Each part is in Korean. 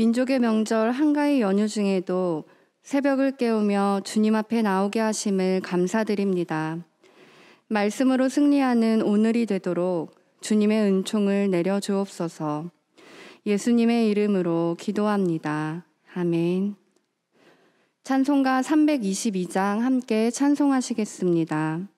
민족의 명절 한가위 연휴 중에도 새벽을 깨우며 주님 앞에 나오게 하심을 감사드립니다. 말씀으로 승리하는 오늘이 되도록 주님의 은총을 내려주옵소서. 예수님의 이름으로 기도합니다. 아멘. 찬송가 322장 함께 찬송하시겠습니다.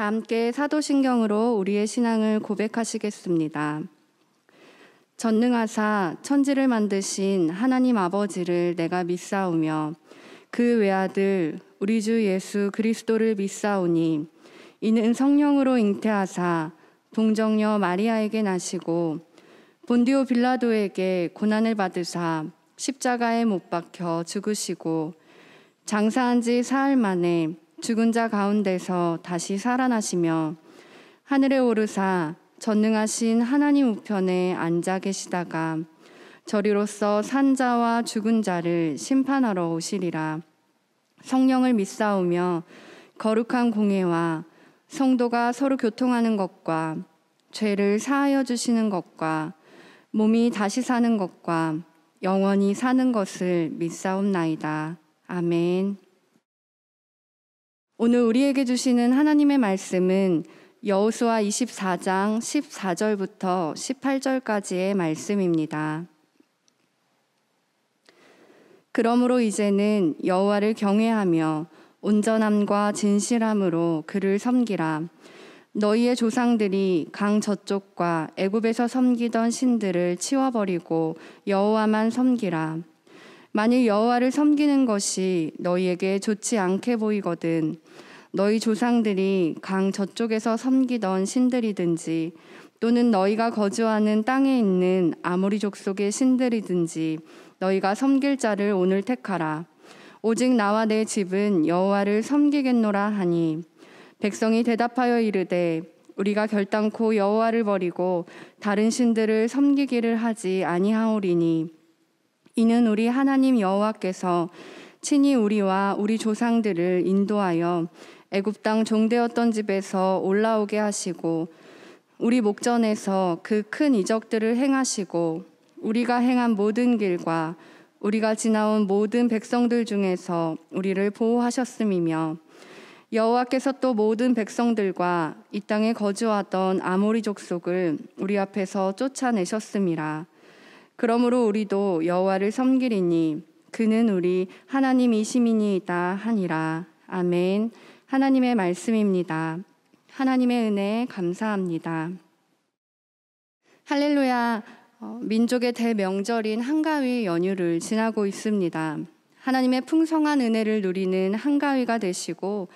다 함께 사도신경으로 우리의 신앙을 고백하시겠습니다. 전능하사 천지를 만드신 하나님 아버지를 내가 믿사오며 그 외아들 우리 주 예수 그리스도를 믿사오니 이는 성령으로 잉태하사 동정녀 마리아에게 나시고 본디오 빌라도에게 고난을 받으사 십자가에 못 박혀 죽으시고 장사한 지 사흘 만에 죽은 자 가운데서 다시 살아나시며 하늘에 오르사 전능하신 하나님 우편에 앉아 계시다가 저리로서 산 자와 죽은 자를 심판하러 오시리라. 성령을 믿사오며 거룩한 공회와 성도가 서로 교통하는 것과 죄를 사하여 주시는 것과 몸이 다시 사는 것과 영원히 사는 것을 믿사옵나이다. 아멘. 오늘 우리에게 주시는 하나님의 말씀은 여호수아 24장 14절부터 18절까지의 말씀입니다. 그러므로 이제는 여호와를 경외하며 온전함과 진실함으로 그를 섬기라. 너희의 조상들이 강 저쪽과 애굽에서 섬기던 신들을 치워버리고 여호와만 섬기라. 만일 여호와를 섬기는 것이 너희에게 좋지 않게 보이거든 너희 조상들이 강 저쪽에서 섬기던 신들이든지 또는 너희가 거주하는 땅에 있는 아모리 족속의 신들이든지 너희가 섬길 자를 오늘 택하라. 오직 나와 내 집은 여호와를 섬기겠노라 하니 백성이 대답하여 이르되 우리가 결단코 여호와를 버리고 다른 신들을 섬기기를 하지 아니하오리니 이는 우리 하나님 여호와께서 친히 우리와 우리 조상들을 인도하여 애굽 땅 종되었던 집에서 올라오게 하시고 우리 목전에서 그 큰 이적들을 행하시고 우리가 행한 모든 길과 우리가 지나온 모든 백성들 중에서 우리를 보호하셨음이며 여호와께서 또 모든 백성들과 이 땅에 거주하던 아모리 족속을 우리 앞에서 쫓아내셨음이라. 그러므로 우리도 여호와를 섬기리니 그는 우리 하나님이심이니이다 하니라. 아멘. 하나님의 말씀입니다. 하나님의 은혜에 감사합니다. 할렐루야. 민족의 대명절인 한가위 연휴를 지나고 있습니다. 하나님의 풍성한 은혜를 누리는 한가위가 되시고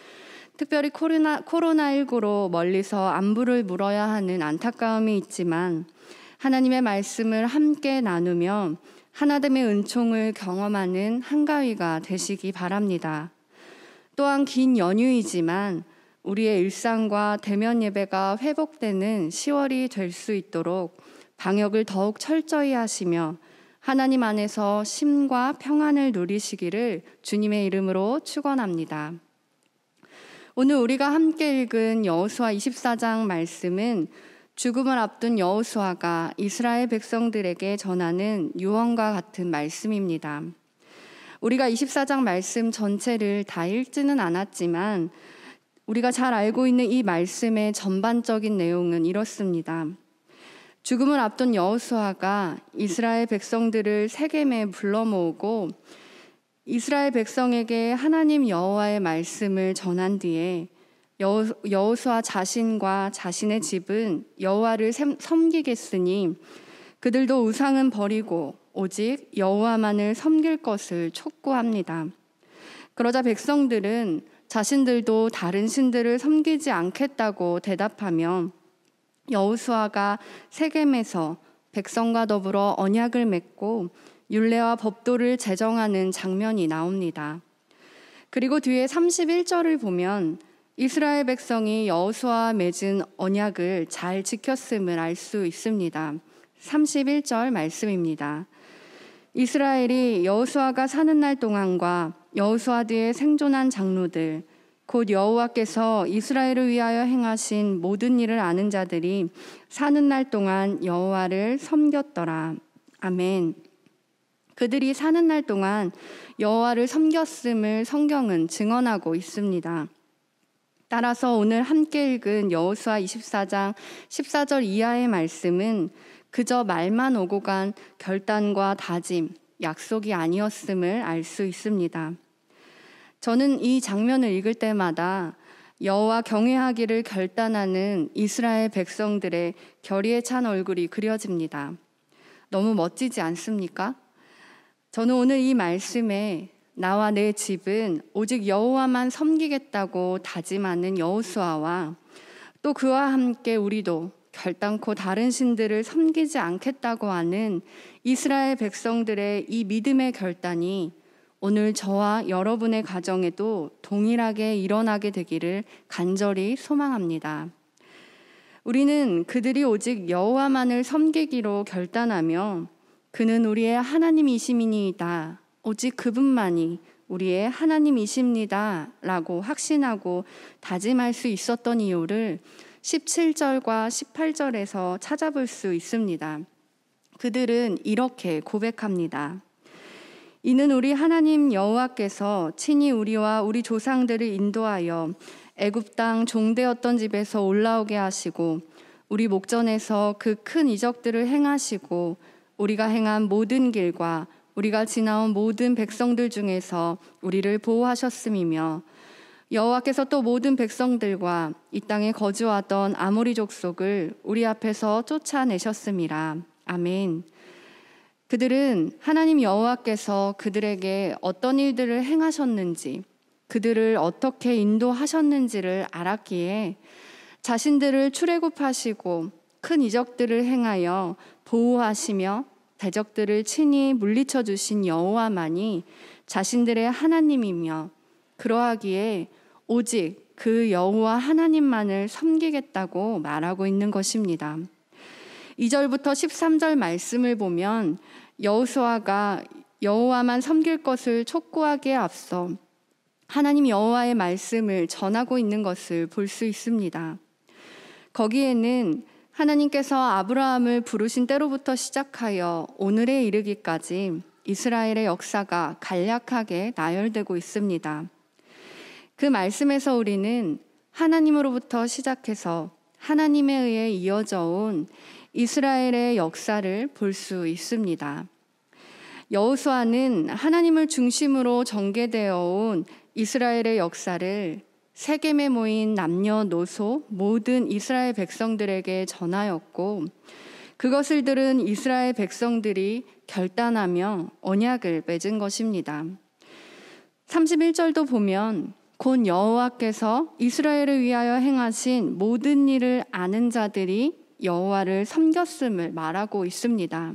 특별히 코로나19로 멀리서 안부를 물어야 하는 안타까움이 있지만 하나님의 말씀을 함께 나누며 하나됨의 은총을 경험하는 한가위가 되시기 바랍니다. 또한 긴 연휴이지만 우리의 일상과 대면 예배가 회복되는 10월이 될 수 있도록 방역을 더욱 철저히 하시며 하나님 안에서 쉼과 평안을 누리시기를 주님의 이름으로 축원합니다. 오늘 우리가 함께 읽은 여호수아 24장 말씀은 죽음을 앞둔 여호수아가 이스라엘 백성들에게 전하는 유언과 같은 말씀입니다. 우리가 24장 말씀 전체를 다 읽지는 않았지만 우리가 잘 알고 있는 이 말씀의 전반적인 내용은 이렇습니다. 죽음을 앞둔 여호수아가 이스라엘 백성들을 세겜에 불러 모으고 이스라엘 백성에게 하나님 여호와의 말씀을 전한 뒤에 여호수아 자신과 자신의 집은 여호와를 섬기겠으니 그들도 우상은 버리고 오직 여호와만을 섬길 것을 촉구합니다. 그러자 백성들은 자신들도 다른 신들을 섬기지 않겠다고 대답하며 여호수아가 세겜에서 백성과 더불어 언약을 맺고 율례와 법도를 제정하는 장면이 나옵니다. 그리고 뒤에 31절을 보면 이스라엘 백성이 여호수아와 맺은 언약을 잘 지켰음을 알 수 있습니다. 31절 말씀입니다. 이스라엘이 여호수아가 사는 날 동안과 여호수아 뒤에 생존한 장로들 곧 여호와께서 이스라엘을 위하여 행하신 모든 일을 아는 자들이 사는 날 동안 여호와를 섬겼더라. 아멘. 그들이 사는 날 동안 여호와를 섬겼음을 성경은 증언하고 있습니다. 따라서 오늘 함께 읽은 여호수아 24장 14절 이하의 말씀은 그저 말만 오고 간 결단과 다짐, 약속이 아니었음을 알 수 있습니다. 저는 이 장면을 읽을 때마다 여호와 경외하기를 결단하는 이스라엘 백성들의 결의에 찬 얼굴이 그려집니다. 너무 멋지지 않습니까? 저는 오늘 이 말씀에 나와 내 집은 오직 여호와만 섬기겠다고 다짐하는 여호수아와 또 그와 함께 우리도 결단코 다른 신들을 섬기지 않겠다고 하는 이스라엘 백성들의 이 믿음의 결단이 오늘 저와 여러분의 가정에도 동일하게 일어나게 되기를 간절히 소망합니다. 우리는 그들이 오직 여호와만을 섬기기로 결단하며 그는 우리의 하나님이심이니이다. 오직 그분만이 우리의 하나님이십니다. 라고 확신하고 다짐할 수 있었던 이유를 17절과 18절에서 찾아볼 수 있습니다. 그들은 이렇게 고백합니다. 이는 우리 하나님 여호와께서 친히 우리와 우리 조상들을 인도하여 애굽 땅 종되었던 집에서 올라오게 하시고 우리 목전에서 그 큰 이적들을 행하시고 우리가 행한 모든 길과 우리가 지나온 모든 백성들 중에서 우리를 보호하셨음이며 여호와께서 또 모든 백성들과 이 땅에 거주하던 아모리 족속을 우리 앞에서 쫓아내셨음이라. 아멘. 그들은 하나님 여호와께서 그들에게 어떤 일들을 행하셨는지, 그들을 어떻게 인도하셨는지를 알았기에 자신들을 출애굽하시고 큰 이적들을 행하여 보호하시며 대적들을 친히 물리쳐 주신 여호와만이 자신들의 하나님이며 그러하기에 오직 그 여호와 하나님만을 섬기겠다고 말하고 있는 것입니다. 2절부터 13절 말씀을 보면 여호수아가 여호와만 섬길 것을 촉구하기에 앞서 하나님 여호와의 말씀을 전하고 있는 것을 볼 수 있습니다. 거기에는 하나님께서 아브라함을 부르신 때로부터 시작하여 오늘에 이르기까지 이스라엘의 역사가 간략하게 나열되고 있습니다. 그 말씀에서 우리는 하나님으로부터 시작해서 하나님에 의해 이어져 온 이스라엘의 역사를 볼 수 있습니다. 여호수아는 하나님을 중심으로 전개되어 온 이스라엘의 역사를 세겜에 모인 남녀노소 모든 이스라엘 백성들에게 전하였고 그것을 들은 이스라엘 백성들이 결단하며 언약을 맺은 것입니다. 31절도 보면 곧 여호와께서 이스라엘을 위하여 행하신 모든 일을 아는 자들이 여호와를 섬겼음을 말하고 있습니다.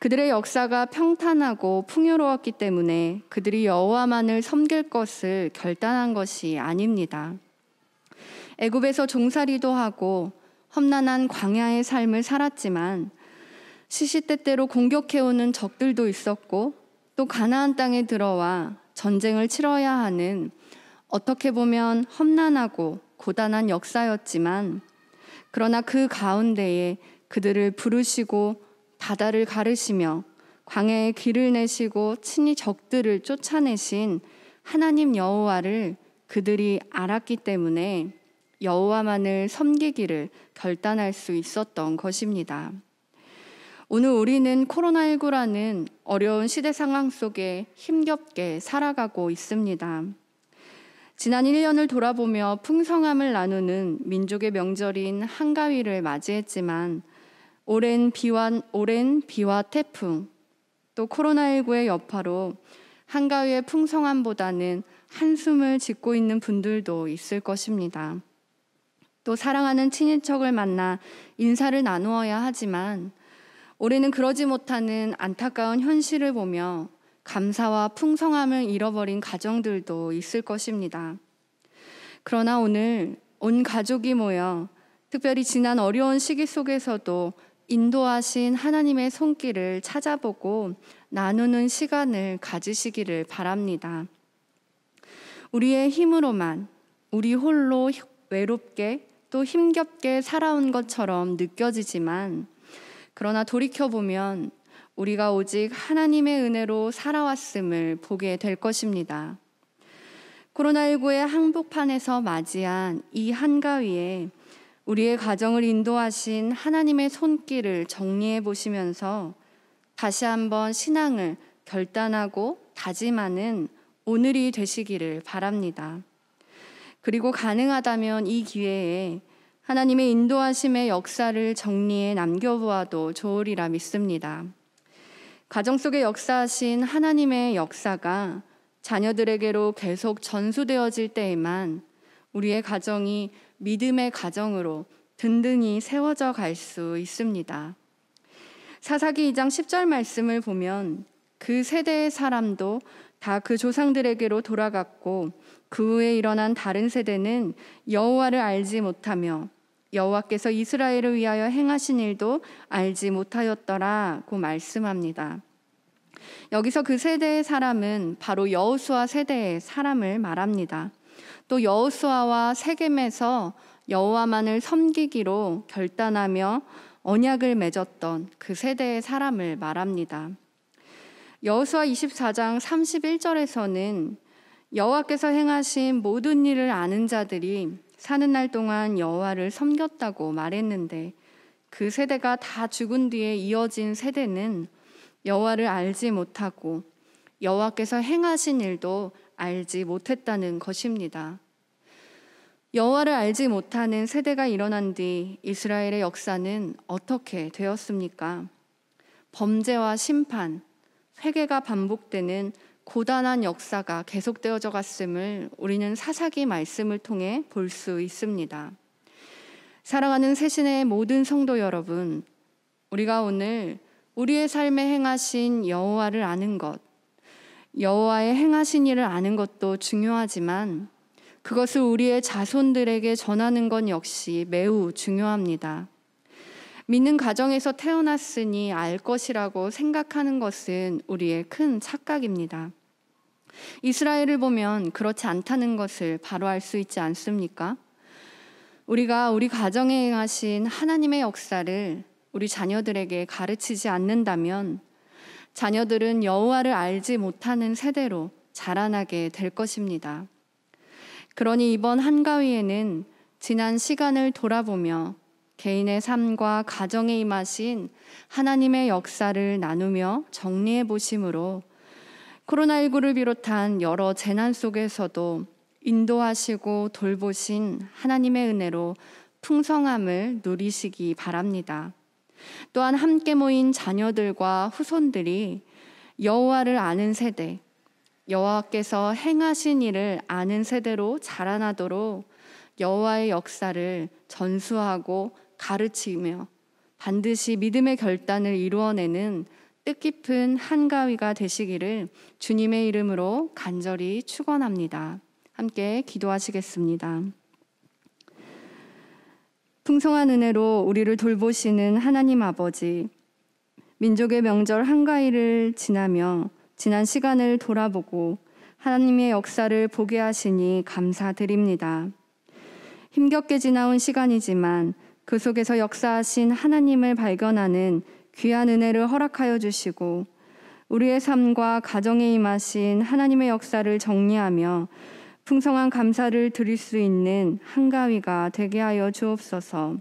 그들의 역사가 평탄하고 풍요로웠기 때문에 그들이 여호와만을 섬길 것을 결단한 것이 아닙니다. 애굽에서 종살이도 하고 험난한 광야의 삶을 살았지만 시시때때로 공격해오는 적들도 있었고 또 가나안 땅에 들어와 전쟁을 치러야 하는 어떻게 보면 험난하고 고단한 역사였지만 그러나 그 가운데에 그들을 부르시고 바다를 가르시며 광야에 길을 내시고 친히 적들을 쫓아내신 하나님 여호와를 그들이 알았기 때문에 여호와만을 섬기기를 결단할 수 있었던 것입니다. 오늘 우리는 코로나19라는 어려운 시대 상황 속에 힘겹게 살아가고 있습니다. 지난 1년을 돌아보며 풍성함을 나누는 민족의 명절인 한가위를 맞이했지만 오랜 비와 태풍, 또 코로나19의 여파로 한가위의 풍성함보다는 한숨을 짓고 있는 분들도 있을 것입니다. 또 사랑하는 친인척을 만나 인사를 나누어야 하지만 올해는 그러지 못하는 안타까운 현실을 보며 감사와 풍성함을 잃어버린 가정들도 있을 것입니다. 그러나 오늘 온 가족이 모여 특별히 지난 어려운 시기 속에서도 인도하신 하나님의 손길을 찾아보고 나누는 시간을 가지시기를 바랍니다. 우리의 힘으로만 우리 홀로 외롭게 또 힘겹게 살아온 것처럼 느껴지지만 그러나 돌이켜보면 우리가 오직 하나님의 은혜로 살아왔음을 보게 될 것입니다. 코로나19의 한복판에서 맞이한 이 한가위에 우리의 가정을 인도하신 하나님의 손길을 정리해 보시면서 다시 한번 신앙을 결단하고 다짐하는 오늘이 되시기를 바랍니다. 그리고 가능하다면 이 기회에 하나님의 인도하심의 역사를 정리해 남겨보아도 좋으리라 믿습니다. 가정 속에 역사하신 하나님의 역사가 자녀들에게로 계속 전수되어질 때에만 우리의 가정이 믿음의 가정으로 든든히 세워져 갈 수 있습니다. 사사기 2장 10절 말씀을 보면 그 세대의 사람도 다 그 조상들에게로 돌아갔고 그 후에 일어난 다른 세대는 여호와를 알지 못하며 여호와께서 이스라엘을 위하여 행하신 일도 알지 못하였더라고 말씀합니다. 여기서 그 세대의 사람은 바로 여호수아 세대의 사람을 말합니다. 또 여호수아와 세겜에서 여호와만을 섬기기로 결단하며 언약을 맺었던 그 세대의 사람을 말합니다. 여호수아 24장 31절에서는 여호와께서 행하신 모든 일을 아는 자들이 사는 날 동안 여호와를 섬겼다고 말했는데, 그 세대가 다 죽은 뒤에 이어진 세대는 여호와를 알지 못하고 여호와께서 행하신 일도 알지 못했다는 것입니다. 여호와를 알지 못하는 세대가 일어난 뒤 이스라엘의 역사는 어떻게 되었습니까? 범죄와 심판, 회개가 반복되는 고단한 역사가 계속되어져 갔음을 우리는 사사기 말씀을 통해 볼 수 있습니다. 사랑하는 새신의 모든 성도 여러분, 우리가 오늘 우리의 삶에 행하신 여호와를 아는 것, 여호와의 행하신 일을 아는 것도 중요하지만 그것을 우리의 자손들에게 전하는 것 역시 매우 중요합니다. 믿는 가정에서 태어났으니 알 것이라고 생각하는 것은 우리의 큰 착각입니다. 이스라엘을 보면 그렇지 않다는 것을 바로 알 수 있지 않습니까? 우리가 우리 가정에 행하신 하나님의 역사를 우리 자녀들에게 가르치지 않는다면 자녀들은 여호와를 알지 못하는 세대로 자라나게 될 것입니다. 그러니 이번 한가위에는 지난 시간을 돌아보며 개인의 삶과 가정에 임하신 하나님의 역사를 나누며 정리해 보심으로 코로나19를 비롯한 여러 재난 속에서도 인도하시고 돌보신 하나님의 은혜로 풍성함을 누리시기 바랍니다. 또한 함께 모인 자녀들과 후손들이 여호와를 아는 세대, 여호와께서 행하신 일을 아는 세대로 자라나도록 여호와의 역사를 전수하고 가르치며 반드시 믿음의 결단을 이루어내는 뜻깊은 한가위가 되시기를 주님의 이름으로 간절히 축원합니다. 함께 기도하시겠습니다. 풍성한 은혜로 우리를 돌보시는 하나님 아버지, 민족의 명절 한가위를 지나며 지난 시간을 돌아보고 하나님의 역사를 보게 하시니 감사드립니다. 힘겹게 지나온 시간이지만 그 속에서 역사하신 하나님을 발견하는 귀한 은혜를 허락하여 주시고 우리의 삶과 가정에 임하신 하나님의 역사를 정리하며 풍성한 감사를 드릴 수 있는 한가위가 되게 하여 주옵소서.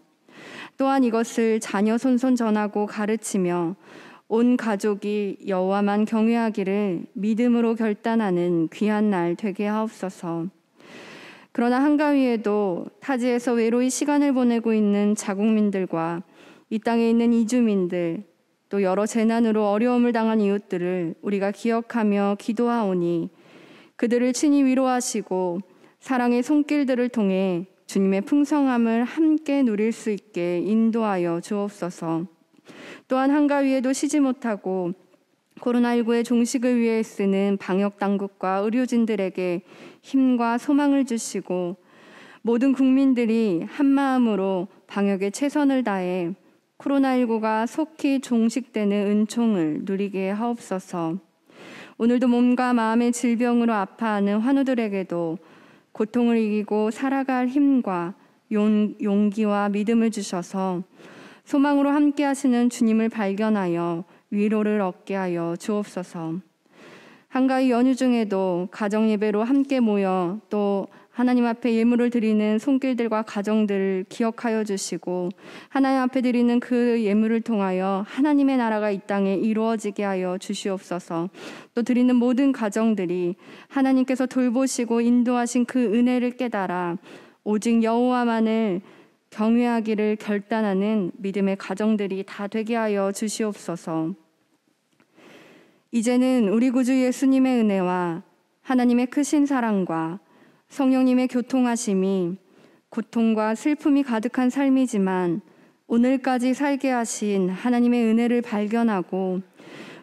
또한 이것을 자녀 손손 전하고 가르치며 온 가족이 여호와만 경외하기를 믿음으로 결단하는 귀한 날 되게 하옵소서. 그러나 한가위에도 타지에서 외로이 시간을 보내고 있는 자국민들과 이 땅에 있는 이주민들, 또 여러 재난으로 어려움을 당한 이웃들을 우리가 기억하며 기도하오니 그들을 친히 위로하시고 사랑의 손길들을 통해 주님의 풍성함을 함께 누릴 수 있게 인도하여 주옵소서. 또한 한가위에도 쉬지 못하고 코로나19의 종식을 위해 쓰는 방역당국과 의료진들에게 힘과 소망을 주시고 모든 국민들이 한마음으로 방역에 최선을 다해 코로나19가 속히 종식되는 은총을 누리게 하옵소서. 오늘도 몸과 마음의 질병으로 아파하는 환우들에게도 고통을 이기고 살아갈 힘과 용기와 믿음을 주셔서 소망으로 함께 하시는 주님을 발견하여 위로를 얻게 하여 주옵소서. 한가위 연휴 중에도 가정 예배로 함께 모여 또 하나님 앞에 예물을 드리는 손길들과 가정들을 기억하여 주시고 하나님 앞에 드리는 그 예물을 통하여 하나님의 나라가 이 땅에 이루어지게 하여 주시옵소서. 또 드리는 모든 가정들이 하나님께서 돌보시고 인도하신 그 은혜를 깨달아 오직 여호와만을 경외하기를 결단하는 믿음의 가정들이 다 되게 하여 주시옵소서. 이제는 우리 구주 예수님의 은혜와 하나님의 크신 사랑과 성령님의 교통하심이 고통과 슬픔이 가득한 삶이지만 오늘까지 살게 하신 하나님의 은혜를 발견하고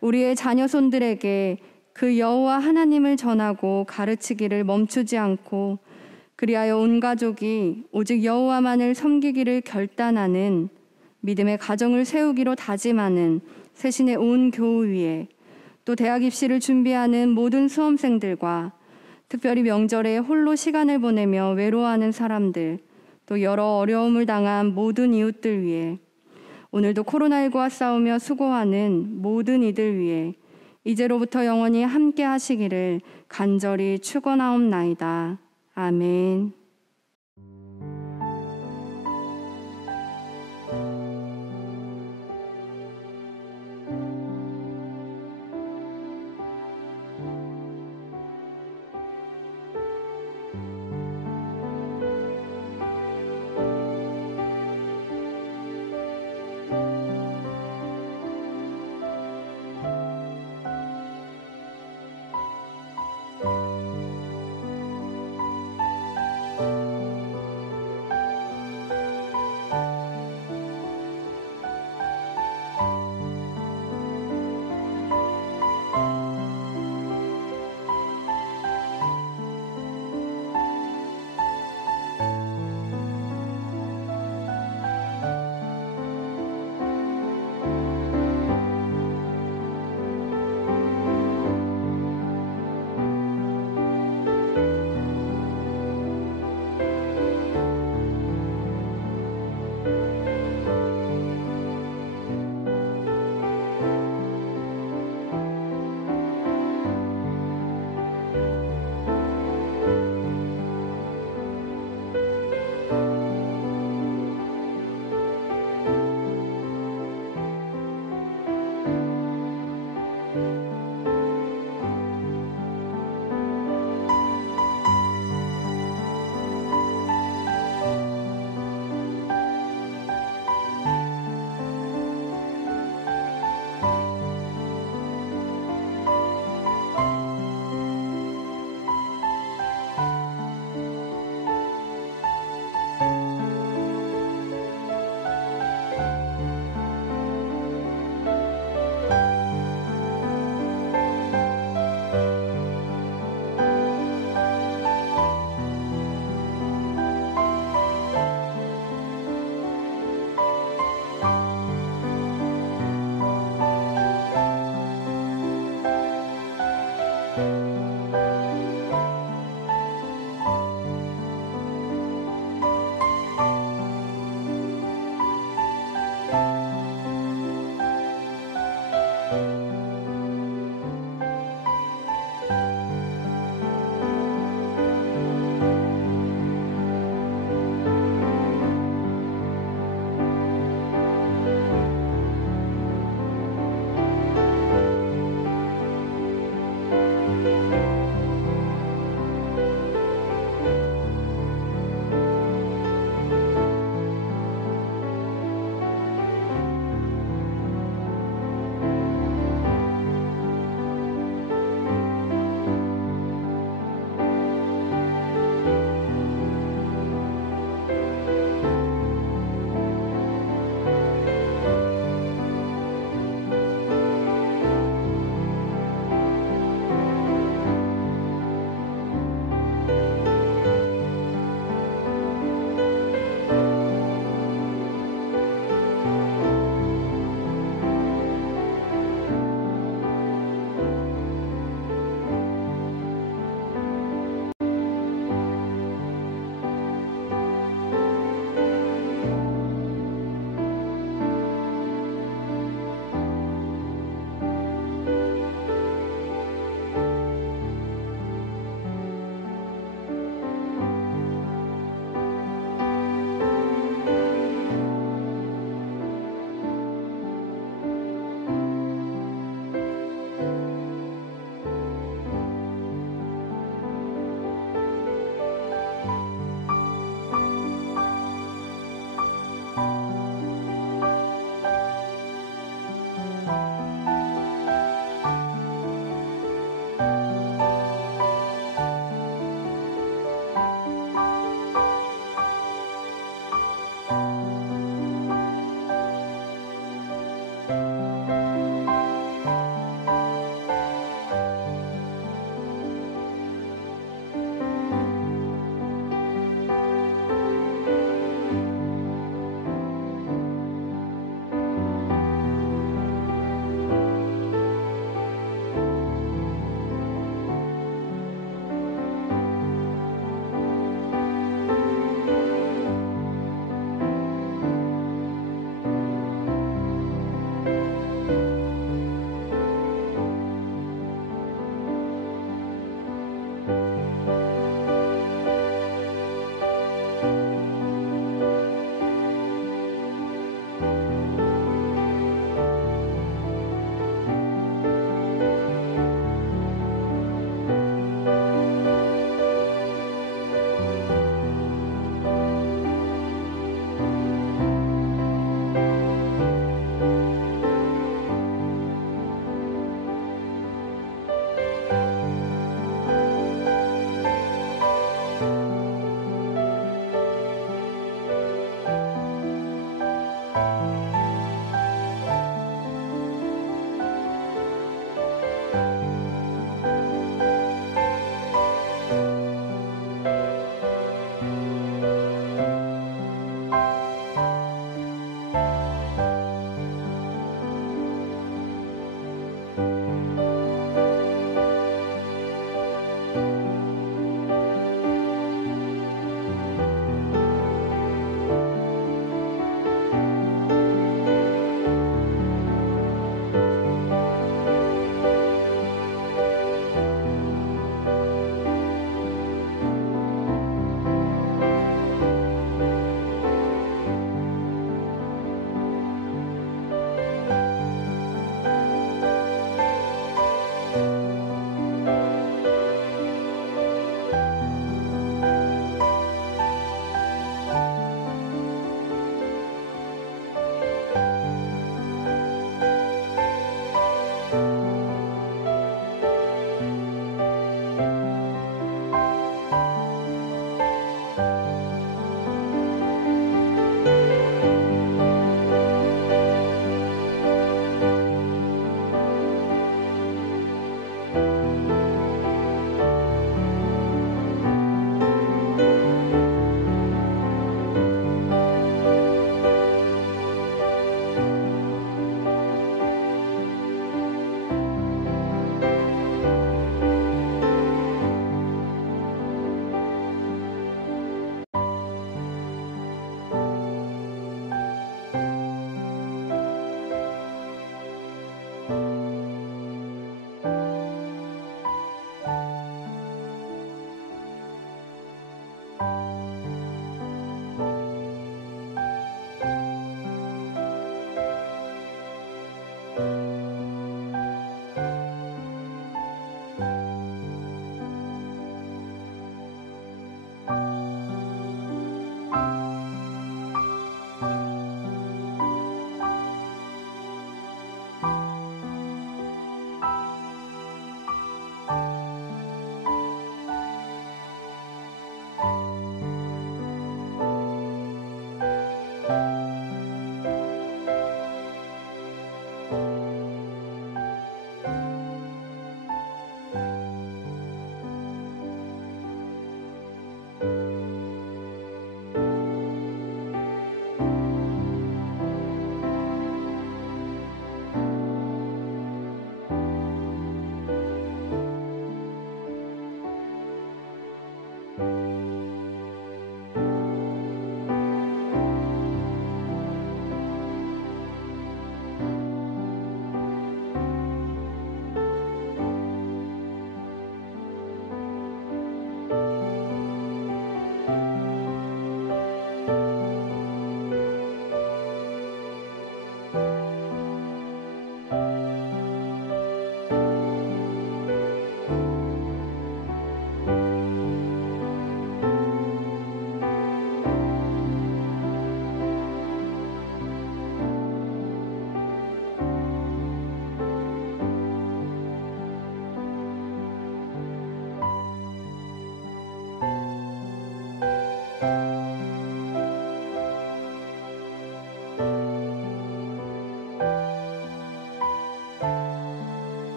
우리의 자녀손들에게 그 여호와 하나님을 전하고 가르치기를 멈추지 않고 그리하여 온 가족이 오직 여호와만을 섬기기를 결단하는 믿음의 가정을 세우기로 다짐하는 새신의 온 교우 위에 또 대학 입시를 준비하는 모든 수험생들과 특별히 명절에 홀로 시간을 보내며 외로워하는 사람들, 또 여러 어려움을 당한 모든 이웃들 위해 오늘도 코로나19와 싸우며 수고하는 모든 이들 위해 이제로부터 영원히 함께 하시기를 간절히 축원하옵나이다. 아멘.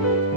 주님.